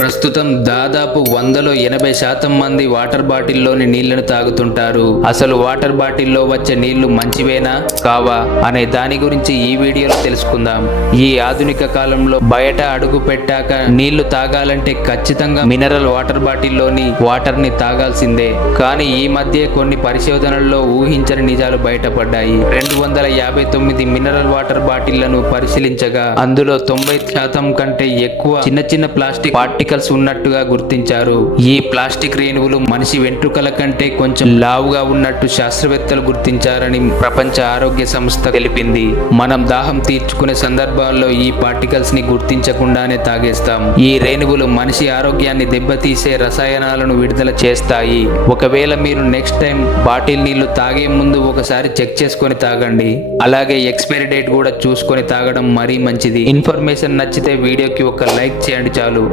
ప్రస్తుతం దాదాపు 100లో 80% మంది వాటర్ బాటిల్లోని నీళ్లను తాగుతుంటారు. అసలు వాటర్ బాటిల్లో వచ్చే నీళ్లు మంచివేనా కావా అనే దాని గురించి ఈ వీడియోలో తెలుసుకుందాం. ఈ ఆధునిక కాలంలో బయట అడుగు పెట్టాక నీళ్లు తాగాలంటే ఖచ్చితంగా మినరల్ వాటర్ బాటిల్లోని వాటర్ ని తాగాల్సిందే. కానీ ఈ మధ్య కొన్ని పరిశోధనల్లో ఊహించని నిజాలు బయటపడ్డాయి. 259 మినరల్ వాటర్ బాటిళ్లను పరిశీలించగా అందులో 90% కంటే ఎక్కువ చిన్న చిన్న ప్లాస్టిక్ పార్టికల్స్ ఉన్నట్టుగా గుర్తించారు. ఈ ప్లాస్టిక్ రేణువులు మనిషి వెంట్రుకల కంటే కొంచెం లావుగా ఉన్నట్టు శాస్త్రవేత్తలు గుర్తించారని ప్రపంచ ఆరోగ్య సంస్థ తెలిపింది. మనం దాహం తీర్చుకునే సందర్భాల్లో ఈ పార్టికల్స్ ని గుర్తించకుండానే తాగేస్తాం. ఈ రేణువులు మనిషి ఆరోగ్యాన్ని దెబ్బతీసే రసాయనాలను విడుదల చేస్తాయి. ఒకవేళ మీరు నెక్స్ట్ టైం బాటిల్ నీళ్లు తాగే ముందు ఒకసారి చెక్ చేసుకొని తాగండి. అలాగే ఎక్స్పైరీ డేట్ కూడా చూసుకొని తాగడం మరీ మంచిది. ఇన్ఫర్మేషన్ నచ్చితే వీడియోకి ఒక లైక్ చేయండి చాలు.